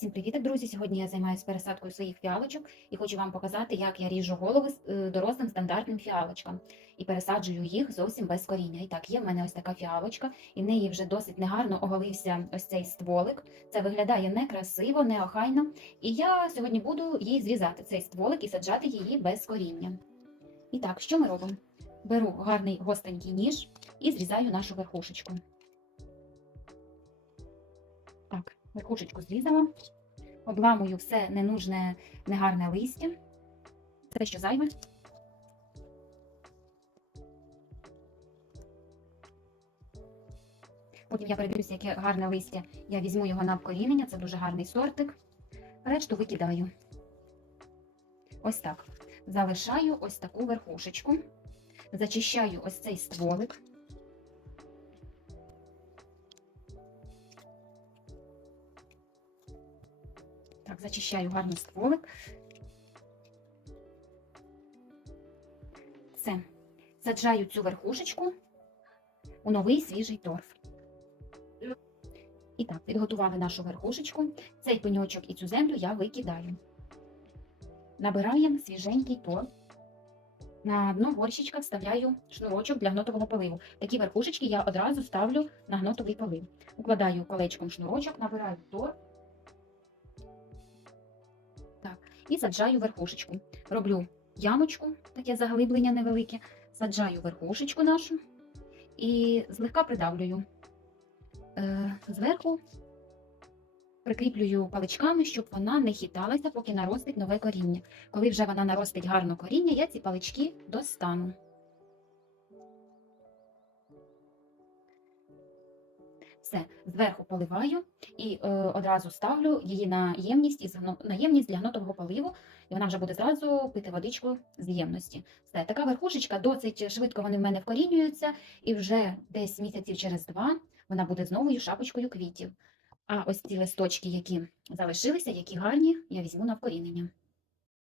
Всім привіт, друзі! Сьогодні я займаюся пересадкою своїх фіалочок і хочу вам показати, як я ріжу голови е, дорослим стандартним фіалочкам і пересаджую їх зовсім без коріння. І так, є в мене ось така фіалочка, і в неї вже досить негарно оголився ось цей стволик. Це виглядає некрасиво, неохайно. І я сьогодні буду їй зрізати цей стволик і саджати її без коріння. І так, що ми робимо? Беру гарний гостренький ніж і зрізаю нашу верхушечку. Верхушечку зрізала, обламую все ненужне, негарне листя, все, що зайве. Потім я передивлюся, яке гарне листя. Я візьму його на вкорінення, це дуже гарний сортик. Решту викидаю. Ось так. Залишаю ось таку верхушечку. Зачищаю ось цей стволик. Так, зачищаю гарно стволик. Все. Саджаю цю верхушечку у новий свіжий торф. І так, підготували нашу верхушечку. Цей пеньочок і цю землю я викидаю. Набираємо свіженький торф. На дно горщичка вставляю шнурочок для гнотового поливу. Такі верхушечки я одразу ставлю на гнотовий полив. Укладаю колечком шнурочок, набираю торф. І саджаю верхушечку. Роблю ямочку, таке заглиблення невелике, саджаю верхушечку нашу і злегка придавлюю. Е, зверху прикріплюю паличками, щоб вона не хиталася, поки наростить нове коріння. Коли вже вона наростить гарно коріння, я ці палички достану. Все, зверху поливаю і е, одразу ставлю її на ємність із на ємність для гнотового поливу, і вона вже буде зразу пити водичку з ємності. Все, така верхушечка досить швидко вони в мене вкорінюються, і вже десь місяців через два вона буде з новою шапочкою квітів. А ось ці листочки, які залишилися, які гарні, я візьму на вкорінення.